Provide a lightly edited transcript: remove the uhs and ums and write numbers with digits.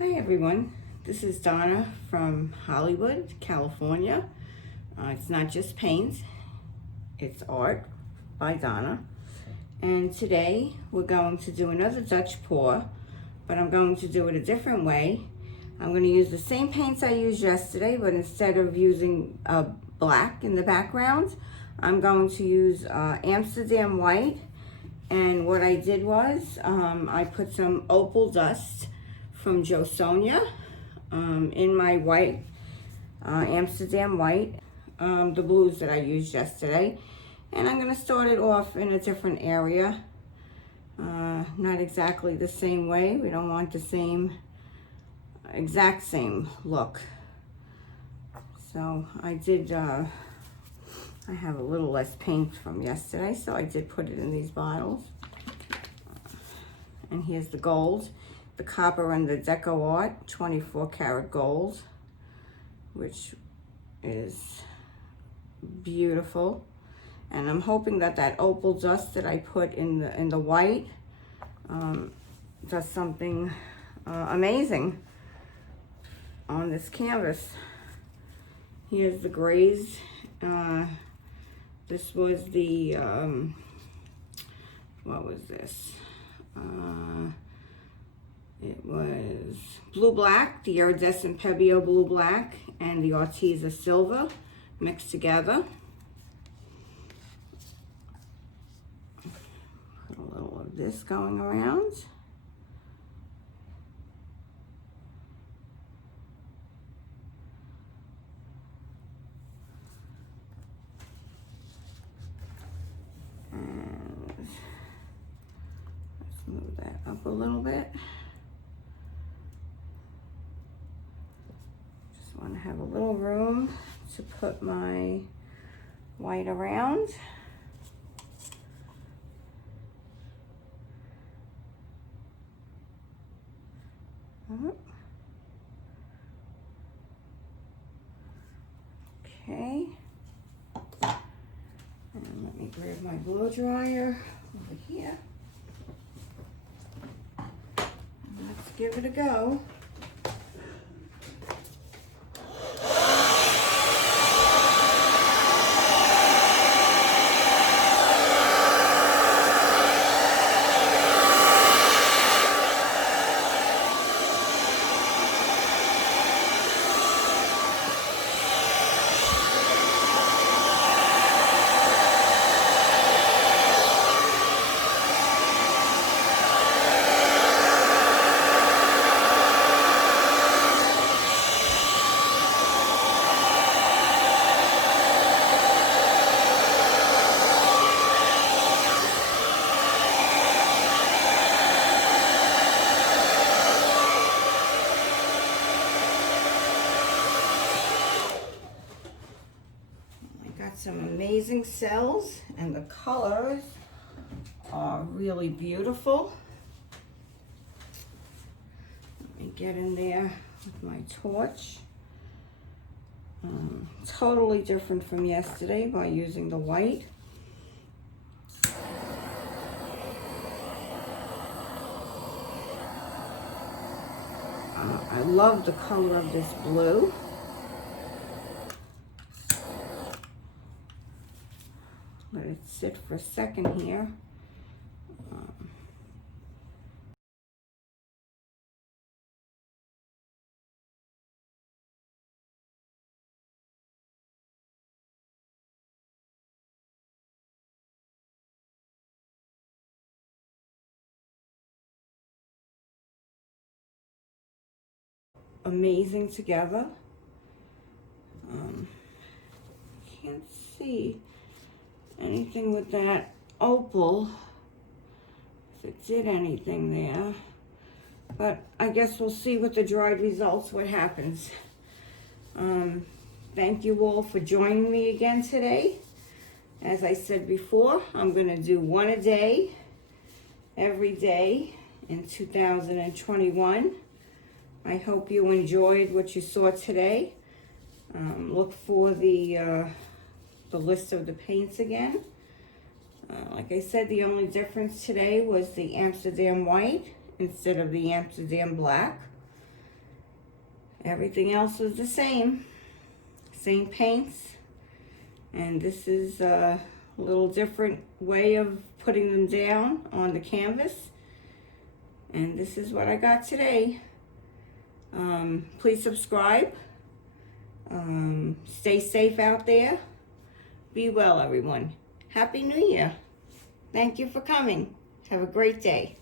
Hi everyone, this is Donna from Hollywood, California. It's not just paint, it's art by Donna. And today we're going to do another Dutch pour, but I'm going to do it a different way. I'm going to use the same paints I used yesterday, but instead of using black in the background, I'm going to use Amsterdam white. And what I did was I put some opal dust from JoSonja in my white, Amsterdam white, the blues that I used yesterday. And I'm going to start it off in a different area. Not exactly the same way. We don't want the exact same look. So I did, I have a little less paint from yesterday, so I did put it in these bottles. And here's the gold. The copper and the deco art, 24 karat gold, which is beautiful. And I'm hoping that that opal dust that I put in the white does something amazing on this canvas. Here's the grays. This was the, what was this? It was blue black, the iridescent Pebbio blue black, and the Arteza silver mixed together. Put a little of this going around. And let's move that up a little bit. Want to have a little room to put my white around. Okay. And let me grab my blow dryer over here. And let's give it a go. Some amazing cells, and the colors are really beautiful. Let me get in there with my torch. Totally different from yesterday by using the white. I love the color of this blue. Let it sit for a second here. Amazing together. Can't see anything with that opal, if it did anything there, but I guess we'll see with the dried results what happens. Thank you all for joining me again today. As I said before, I'm going to do one a day, every day in 2021. I hope you enjoyed what you saw today. Look for the list of the paints again. Like I said, the only difference today was the Amsterdam white instead of the Amsterdam black. Everything else was the same paints. And this is a little different way of putting them down on the canvas. And this is what I got today. Please subscribe. Stay safe out there. Be well, everyone. Happy New Year. Thank you for coming. Have a great day.